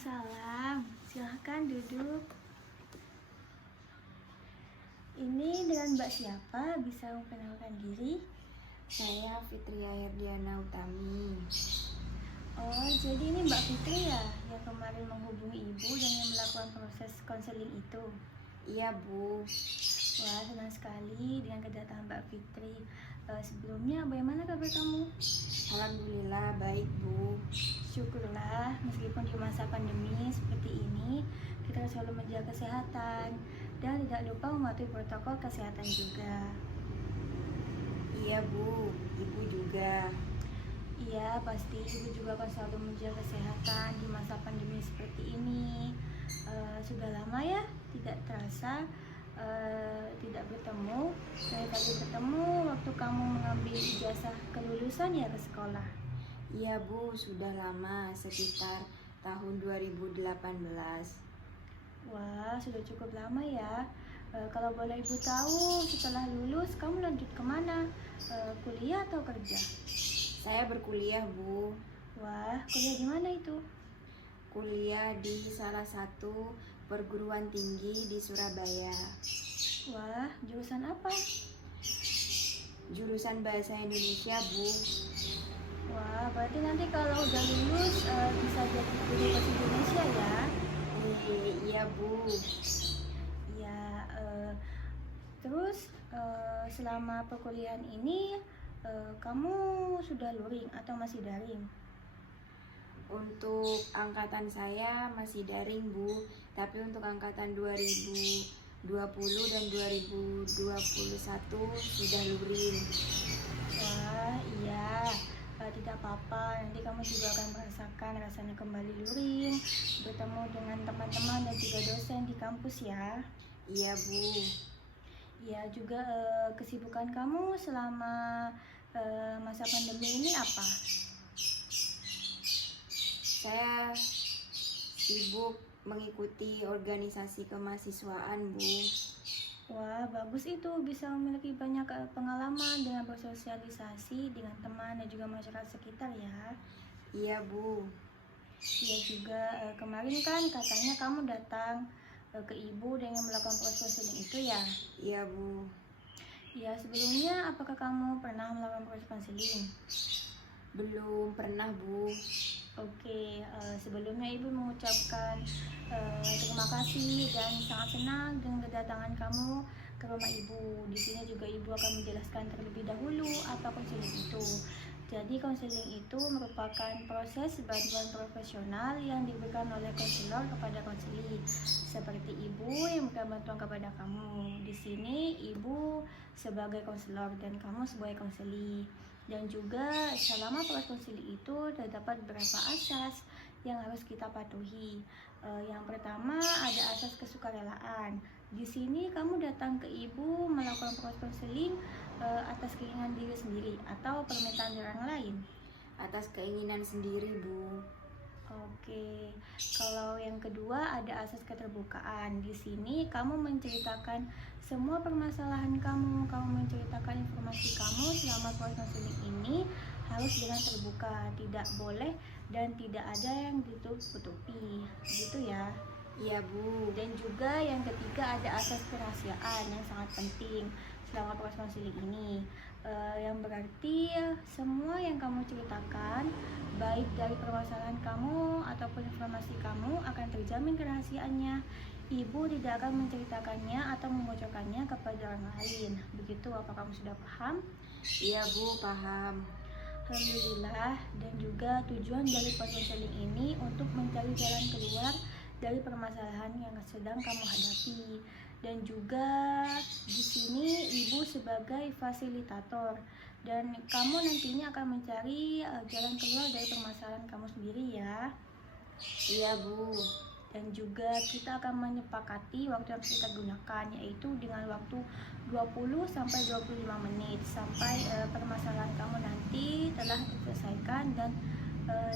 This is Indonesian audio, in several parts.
Waalaikumsalam. Silahkan duduk. Ini dengan Mbak siapa? Bisa memperkenalkan diri? Saya Fitria Herdiana Utami. Oh, jadi ini Mbak Fitri ya yang kemarin menghubungi Ibu dan yang melakukan proses konseling itu. Iya, Bu. Wah, senang sekali dengan kedatangan Mbak Fitri. Sebelumnya, bagaimana kabar kamu? Alhamdulillah baik, Bu. Syukurlah, meskipun di masa pandemi seperti ini, kita harus selalu menjaga kesehatan dan tidak lupa mematuhi protokol kesehatan juga. Iya, Bu. Ibu juga. Iya, pasti Ibu juga akan selalu menjaga kesehatan di masa pandemi seperti ini. Sudah lama ya, tidak terasa tidak bertemu. Saya tadi bertemu waktu kamu mengambil ijazah kelulusan ya ke sekolah. Iya, Bu. Sudah lama, sekitar tahun 2018. Wah, sudah cukup lama ya. Kalau boleh Ibu tahu, setelah lulus kamu lanjut kemana? Kuliah atau kerja? Saya berkuliah, Bu. Wah, kuliah di mana itu? Kuliah di salah satu perguruan tinggi di Surabaya. Wah, jurusan apa? Jurusan Bahasa Indonesia, Bu. Wah, berarti nanti kalau udah lulus bisa jadi guru bahasa Indonesia ya? Iya, Bu. Ya, terus selama perkuliahan ini kamu sudah luring atau masih daring? Untuk angkatan saya masih daring, Bu. Tapi untuk angkatan 2020 dan 2021 sudah luring. Wah, iya. Tidak apa-apa, nanti kamu juga akan merasakan rasanya kembali luring, bertemu dengan teman-teman dan juga dosen di kampus ya. Iya, Bu. Ya, juga kesibukan kamu selama masa pandemi ini apa? Saya sibuk mengikuti organisasi kemahasiswaan, Bu. Wah, bagus itu bisa memiliki banyak pengalaman dengan bersosialisasi dengan teman dan juga masyarakat sekitar ya. Iya, Bu. Iya juga, kemarin kan katanya kamu datang ke Ibu dengan melakukan proses konseling itu ya. Iya, Bu. Ya, sebelumnya apakah kamu pernah melakukan proses konseling? Belum pernah, Bu. Oke, sebelumnya Ibu mengucapkan terima kasih dan sangat senang dengan kedatangan kamu ke rumah Ibu. Di sini juga Ibu akan menjelaskan terlebih dahulu apa konseling itu. Jadi konseling itu merupakan proses bantuan profesional yang diberikan oleh konselor kepada konseli. Seperti Ibu yang memberikan bantuan kepada kamu. Di sini Ibu sebagai konselor dan kamu sebagai konseli. Dan juga selama proses konseling itu terdapat beberapa asas yang harus kita patuhi. Yang pertama ada asas kesukarelaan. Di sini kamu datang ke Ibu melakukan proses konseling atas keinginan diri sendiri atau permintaan dari orang lain. Atas keinginan sendiri, Bu. Oke, kalau yang kedua ada asas keterbukaan. Di sini kamu menceritakan semua permasalahan kamu menceritakan informasi kamu selama proses konseling ini harus dengan terbuka, tidak boleh dan tidak ada yang ditutup-tutupi, gitu ya. Iya, Bu. Dan juga yang ketiga ada asas kerahasiaan yang sangat penting selama proses konseling ini. Yang berarti semua yang kamu ceritakan, baik dari permasalahan kamu ataupun informasi kamu akan terjamin kerahasiaannya. Ibu tidak akan menceritakannya atau membocorkannya kepada orang lain. Begitu, apa kamu sudah paham? Iya, Bu, paham. Alhamdulillah. Dan juga tujuan dari konseling ini untuk mencari jalan keluar dari permasalahan yang sedang kamu hadapi. Dan juga di sini Ibu sebagai fasilitator dan kamu nantinya akan mencari jalan keluar dari permasalahan kamu sendiri ya. Iya, Bu. Dan juga kita akan menyepakati waktu yang kita gunakan, yaitu dengan waktu 20 sampai 25 menit sampai permasalahan kamu nanti telah diselesaikan dan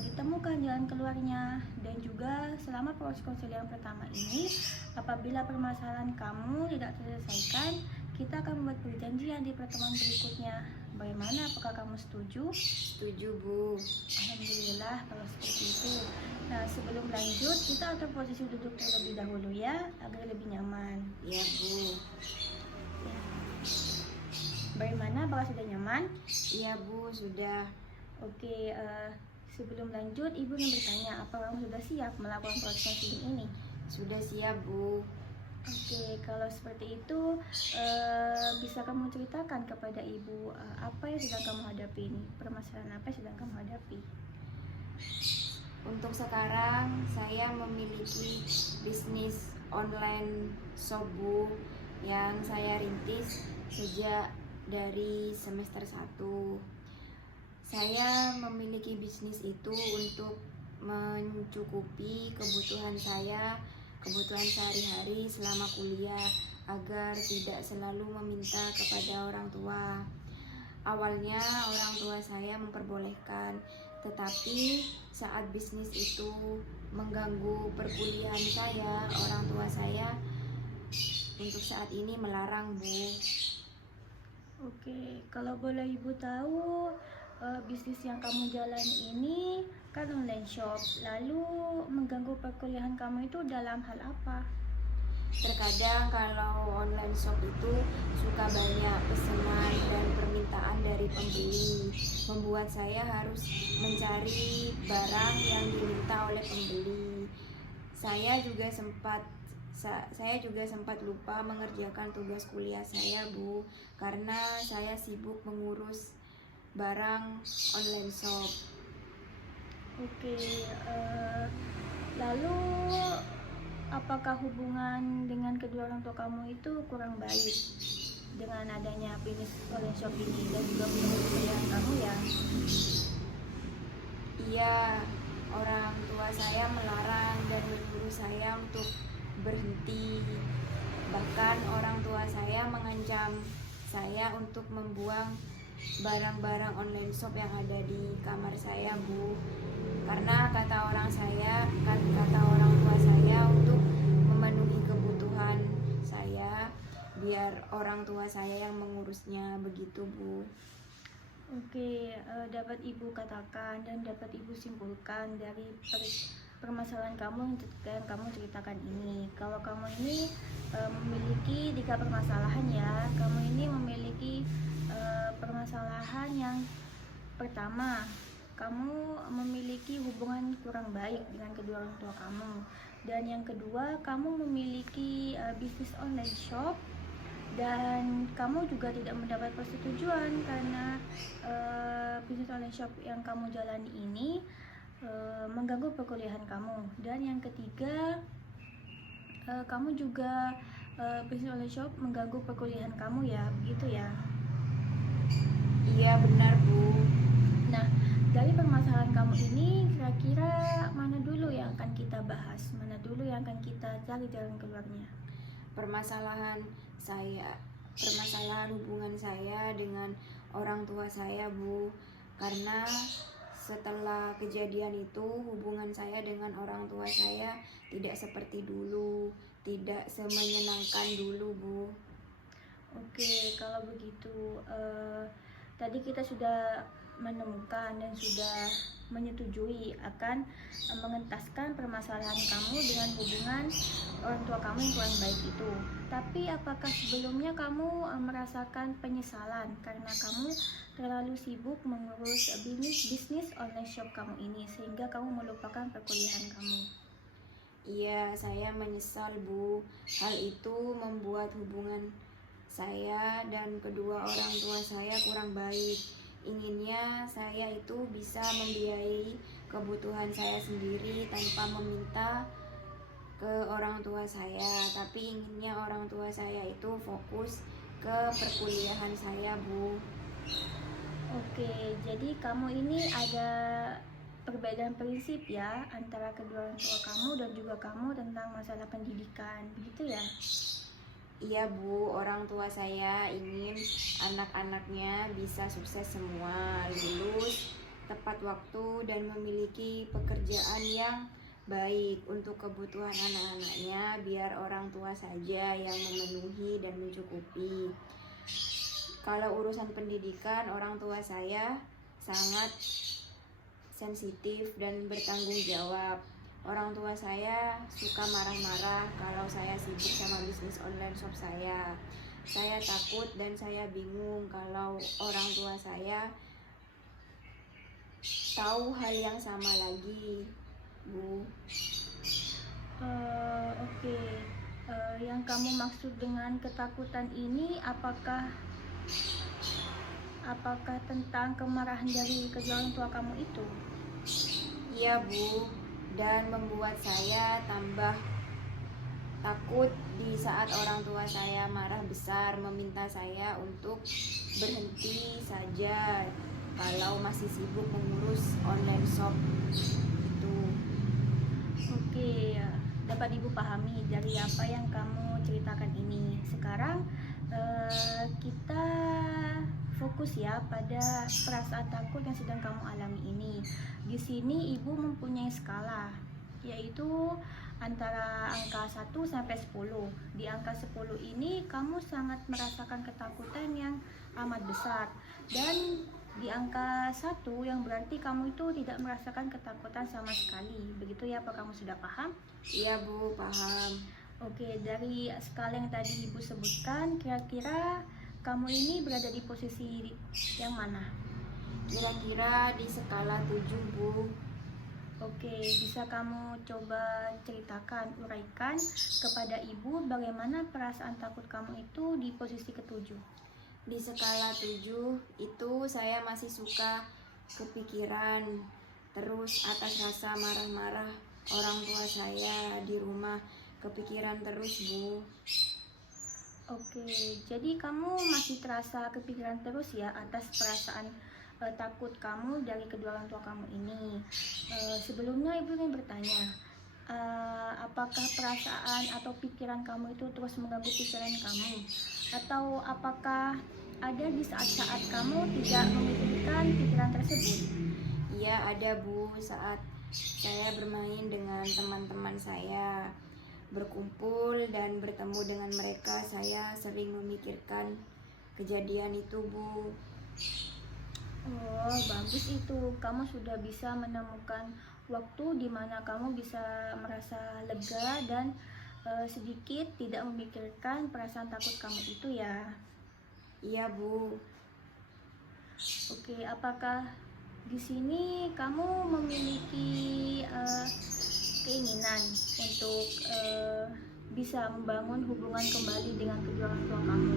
ditemukan jalan keluarnya. Dan juga selama proses konseling pertama ini, apabila permasalahan kamu tidak terselesaikan, kita akan membuat perjanjian di pertemuan berikutnya Bagaimana? Apakah kamu setuju? Setuju, Bu. Alhamdulillah kalau seperti itu. Nah, sebelum lanjut, kita atur posisi duduk terlebih dahulu ya, agar lebih nyaman. Iya, Bu. Ya. Bagaimana? Apakah sudah nyaman? Iya, Bu, sudah. Oke, sebelum lanjut, Ibu ingin bertanya, apa kamu sudah siap melakukan proses ini? Sudah siap, Bu. Oke, kalau seperti itu, bisa kamu ceritakan kepada Ibu apa yang sedang kamu hadapi ini? Permasalahan apa yang sedang kamu hadapi? Untuk sekarang saya memiliki bisnis online shop, Bu, yang saya rintis sejak dari semester 1. Saya memiliki bisnis itu untuk mencukupi kebutuhan saya, kebutuhan sehari-hari selama kuliah, agar tidak selalu meminta kepada orang tua. Awalnya orang tua saya memperbolehkan, tetapi saat bisnis itu mengganggu perkuliahan saya, orang tua saya untuk saat ini melarang, Bu. Oke, kalau boleh Ibu tahu, bisnis yang kamu jalan ini kan online shop, lalu mengganggu perkuliahan kamu itu dalam hal apa? Terkadang kalau online shop itu suka banyak pesanan dan permintaan dari pembeli, membuat saya harus mencari barang yang diminta oleh pembeli. Saya juga sempat lupa mengerjakan tugas kuliah saya, Bu, karena saya sibuk mengurus barang online shop. Oke, lalu apakah hubungan dengan kedua orang tua kamu itu kurang baik dengan adanya bisnis online shop ini dan juga perkuliahan kamu ya? Iya, orang tua saya melarang dan menyuruh saya untuk berhenti. Bahkan orang tua saya mengancam saya untuk membuang barang-barang online shop yang ada di kamar saya, Bu. Karena kata orang tua saya untuk memenuhi kebutuhan saya, biar orang tua saya yang mengurusnya, begitu, Bu. Oke, dapat Ibu katakan dan dapat Ibu simpulkan dari permasalahan kamu yang kamu ceritakan ini. Kalau kamu ini memiliki 3 permasalahan ya. Kamu ini memiliki permasalahan yang pertama, kamu memiliki hubungan kurang baik dengan kedua orang tua kamu. Dan yang kedua, kamu memiliki bisnis online shop dan kamu juga tidak mendapat persetujuan karena bisnis online shop yang kamu jalani ini mengganggu perkuliahan kamu. Dan yang ketiga, kamu juga bisnis online shop mengganggu perkuliahan kamu ya, begitu ya? Iya, benar, Bu. Nah, dari permasalahan kamu ini kira-kira mana dulu yang akan kita bahas? Mana dulu yang akan kita cari jalan keluarnya? Permasalahan hubungan saya dengan orang tua saya, Bu. Karena setelah kejadian itu hubungan saya dengan orang tua saya tidak seperti dulu, tidak semenyenangkan dulu, Bu. Oke, kalau begitu tadi kita sudah menemukan dan sudah menyetujui akan mengentaskan permasalahan kamu dengan hubungan orang tua kamu yang kurang baik itu. Tapi apakah sebelumnya kamu merasakan penyesalan karena kamu terlalu sibuk mengurus bisnis online shop kamu ini sehingga kamu melupakan perkuliahan kamu? Iya, saya menyesal, Bu. Hal itu membuat hubungan saya dan kedua orang tua saya kurang baik. Inginnya saya itu bisa membiayai kebutuhan saya sendiri tanpa meminta ke orang tua saya, tapi inginnya orang tua saya itu fokus ke perkuliahan saya, Bu. Oke, jadi kamu ini ada perbedaan prinsip ya antara kedua orang tua kamu dan juga kamu tentang masalah pendidikan, begitu ya? Iya, Bu, orang tua saya ingin anak-anaknya bisa sukses semua, lulus tepat waktu dan memiliki pekerjaan yang baik untuk kebutuhan anak-anaknya, biar orang tua saja yang memenuhi dan mencukupi. Kalau urusan pendidikan, orang tua saya sangat sensitif dan bertanggung jawab. Orang tua saya suka marah-marah kalau saya sibuk sama bisnis online shop saya. Saya takut dan saya bingung kalau orang tua saya tahu hal yang sama lagi, Bu. Oke. Yang kamu maksud dengan ketakutan ini apakah tentang kemarahan dari kedua orang tua kamu itu? Iya, Bu. Dan membuat saya tambah takut di saat orang tua saya marah besar meminta saya untuk berhenti saja kalau masih sibuk mengurus online shop itu. Oke, dapat Ibu pahami dari apa yang kamu ceritakan ini. Sekarang kita fokus ya pada perasaan takut yang sedang kamu alami ini. Di sini Ibu mempunyai skala, yaitu antara angka 1 sampai 10. Di angka 10 ini kamu sangat merasakan ketakutan yang amat besar. Dan di angka 1 yang berarti kamu itu tidak merasakan ketakutan sama sekali. Begitu ya, apa kamu sudah paham? Iya, Bu, paham. Oke, dari skala yang tadi Ibu sebutkan, kira-kira kamu ini berada di posisi yang mana? Kira-kira di skala 7, Bu. Oke, bisa kamu coba ceritakan, uraikan kepada Ibu bagaimana perasaan takut kamu itu di posisi ketujuh? Di skala 7 itu saya masih suka kepikiran terus atas rasa marah-marah orang tua saya di rumah. Kepikiran terus, Bu. Oke, jadi kamu masih terasa kepikiran terus ya atas perasaan takut kamu dari kedua orang tua kamu ini. Sebelumnya Ibu ingin bertanya, apakah perasaan atau pikiran kamu itu terus mengganggu pikiran kamu? Atau apakah ada di saat-saat kamu tidak memikirkan pikiran tersebut? Iya, ada, Bu. Saat saya bermain dengan teman-teman saya, berkumpul dan bertemu dengan mereka, saya sering memikirkan kejadian itu, Bu. Oh, bagus itu. Kamu sudah bisa menemukan waktu di mana kamu bisa merasa lega dan sedikit tidak memikirkan perasaan takut kamu itu ya. Iya, Bu. Oke, apakah di sini kamu memiliki keinginan untuk bisa membangun hubungan kembali dengan kedua orang tua kamu?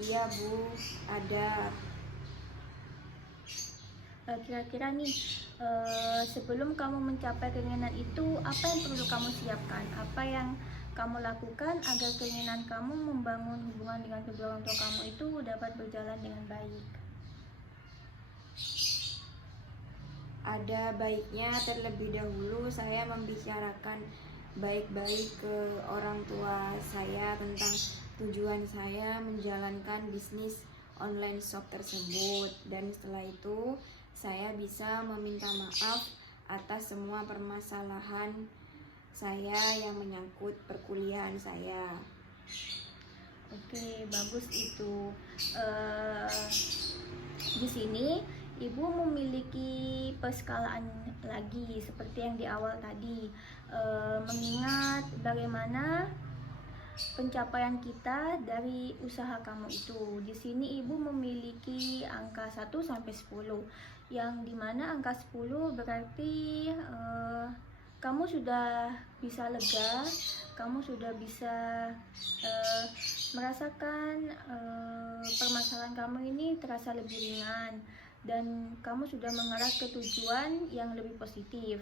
Iya, Bu, ada. Kira-kira nih sebelum kamu mencapai keinginan itu, apa yang perlu kamu siapkan? Apa yang kamu lakukan agar keinginan kamu membangun hubungan dengan kedua orang tua kamu itu dapat berjalan dengan baik? Ada baiknya terlebih dahulu saya membicarakan baik-baik ke orang tua saya tentang tujuan saya menjalankan bisnis online shop tersebut, dan setelah itu saya bisa meminta maaf atas semua permasalahan saya yang menyangkut perkuliahan saya. Oke, bagus itu. Di sini Ibu memiliki peskalaan lagi seperti yang di awal tadi, mengingat bagaimana pencapaian kita dari usaha kamu itu. Di sini Ibu memiliki angka 1 sampai 10, yang dimana angka 10 berarti kamu sudah bisa lega, kamu sudah bisa merasakan permasalahan kamu ini terasa lebih ringan, dan kamu sudah mengarah ke tujuan yang lebih positif.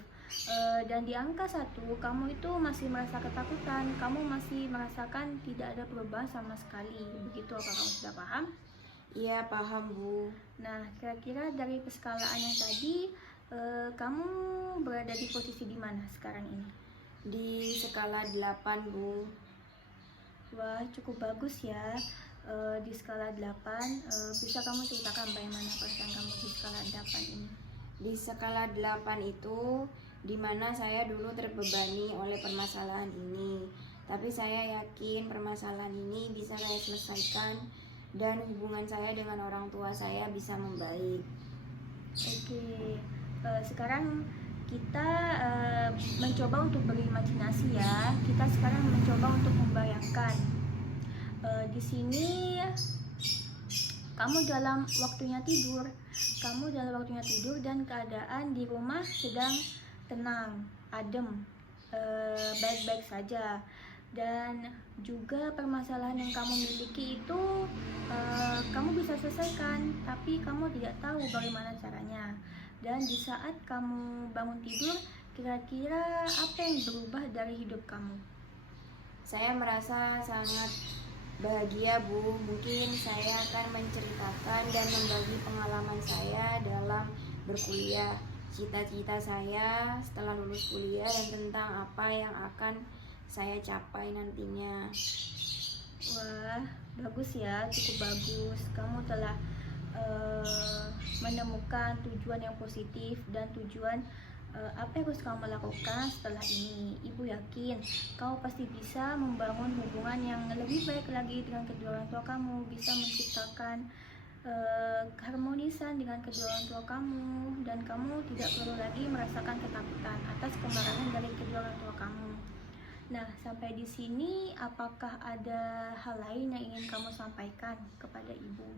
Dan di angka 1 kamu itu masih merasa ketakutan, kamu masih merasakan tidak ada perubahan sama sekali. Begitu, apa kamu sudah paham? Iya, paham, Bu. Nah, kira-kira dari peskalaan yang tadi kamu berada di posisi di mana sekarang ini? Di skala 8, Bu. Wah, cukup bagus ya. Di skala 8, bisa kamu ceritakan bagaimana perasaan kamu di skala 8 ini? Di skala 8 itu dimana saya dulu terbebani oleh permasalahan ini. Tapi saya yakin permasalahan ini bisa saya selesaikan dan hubungan saya dengan orang tua saya bisa membaik. Oke, sekarang kita mencoba untuk berimajinasi ya. Kita sekarang mencoba untuk membayangkan di sini kamu dalam waktunya tidur. Kamu dalam waktunya tidur dan keadaan di rumah sedang tenang, adem, baik-baik saja. Dan juga permasalahan yang kamu miliki itu kamu bisa selesaikan, tapi kamu tidak tahu bagaimana caranya. Dan di saat kamu bangun tidur, kira-kira apa yang berubah dari hidup kamu? Saya merasa sangat bahagia, Bu. Mungkin saya akan menceritakan dan membagi pengalaman saya dalam berkuliah, cita-cita saya setelah lulus kuliah, dan tentang apa yang akan saya capai nantinya. Wah, bagus ya, cukup bagus. Kamu telah menemukan tujuan yang positif dan tujuan apa yang harus kamu lakukan setelah ini. Ibu yakin kamu pasti bisa membangun hubungan yang lebih baik lagi dengan kedua orang tua kamu, bisa menciptakan keharmonisan dengan kedua orang tua kamu, dan kamu tidak perlu lagi merasakan ketakutan atas kemarahan dari kedua orang tua kamu. Nah, sampai di sini apakah ada hal lain yang ingin kamu sampaikan kepada ibu?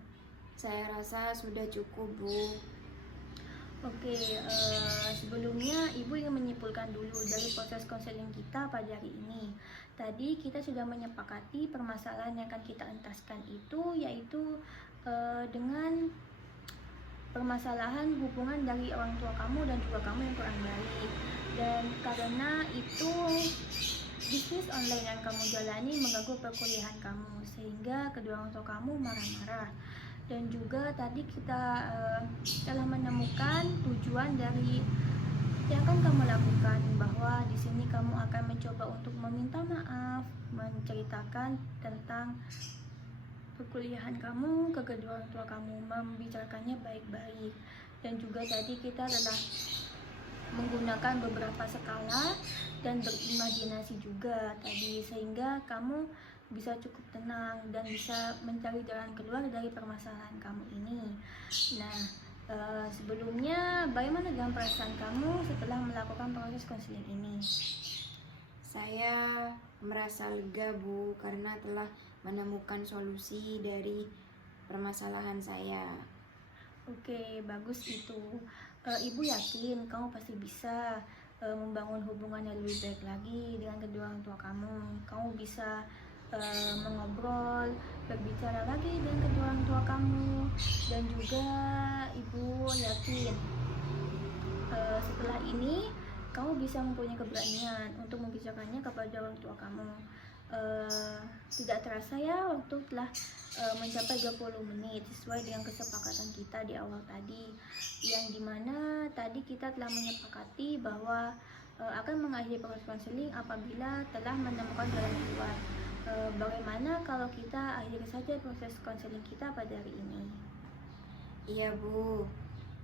Saya rasa sudah cukup, Bu. Oke, sebelumnya ibu ingin menyimpulkan dulu dari proses konseling kita pada hari ini. Tadi kita sudah menyepakati permasalahan yang akan kita entaskan itu, yaitu dengan permasalahan hubungan dari orang tua kamu dan juga kamu yang kurang baik. Dan karena itu bisnis online yang kamu jalani mengganggu perkuliahan kamu, sehingga kedua orang tua kamu marah-marah. Dan juga tadi kita telah menemukan tujuan dari yang akan kamu lakukan, bahwa di sini kamu akan mencoba untuk meminta maaf, menceritakan tentang perkuliahan kamu ke kedua orang tua kamu, membicarakannya baik-baik. Dan juga tadi kita telah menggunakan beberapa skala dan berimajinasi juga tadi, sehingga kamu bisa cukup tenang dan bisa mencari jalan keluar dari permasalahan kamu ini. Nah, sebelumnya bagaimana dengan perasaan kamu setelah melakukan proses konseling ini? Saya merasa lega, Bu, karena telah menemukan solusi dari permasalahan saya. Oke, bagus itu. Ibu yakin kamu pasti bisa membangun hubungan yang lebih baik lagi dengan kedua orang tua kamu. Kamu bisa mengobrol, berbicara lagi dengan kedua orang tua kamu. Dan juga ibu yakin setelah ini kamu bisa mempunyai keberanian untuk membicarakannya kepada orang tua kamu. Tidak terasa ya, waktu telah mencapai 20 menit sesuai dengan kesepakatan kita di awal tadi, yang dimana tadi kita telah menyepakati bahwa akan mengakhiri proses konseling apabila telah menemukan jalan keluar. Bagaimana kalau kita akhiri saja proses konseling kita pada hari ini? Iya, Bu.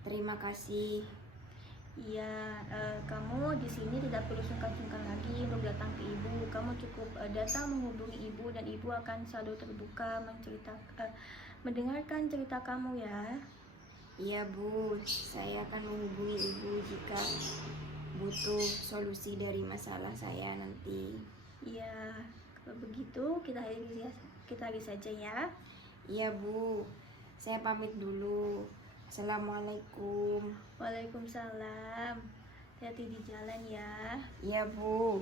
Terima kasih. Iya, kamu di sini tidak perlu sungkan-sungkan lagi untuk datang ke ibu. Kamu cukup datang menghubungi ibu dan ibu akan selalu terbuka mendengarkan cerita kamu ya. Iya, Bu. Saya akan menghubungi Ibu jika butuh solusi dari masalah saya nanti. Iya, kalau begitu kita akhiri saja ya. Iya, Bu. Saya pamit dulu. Assalamualaikum. Waalaikumsalam. Hati-hati di jalan ya. Iya, Bu.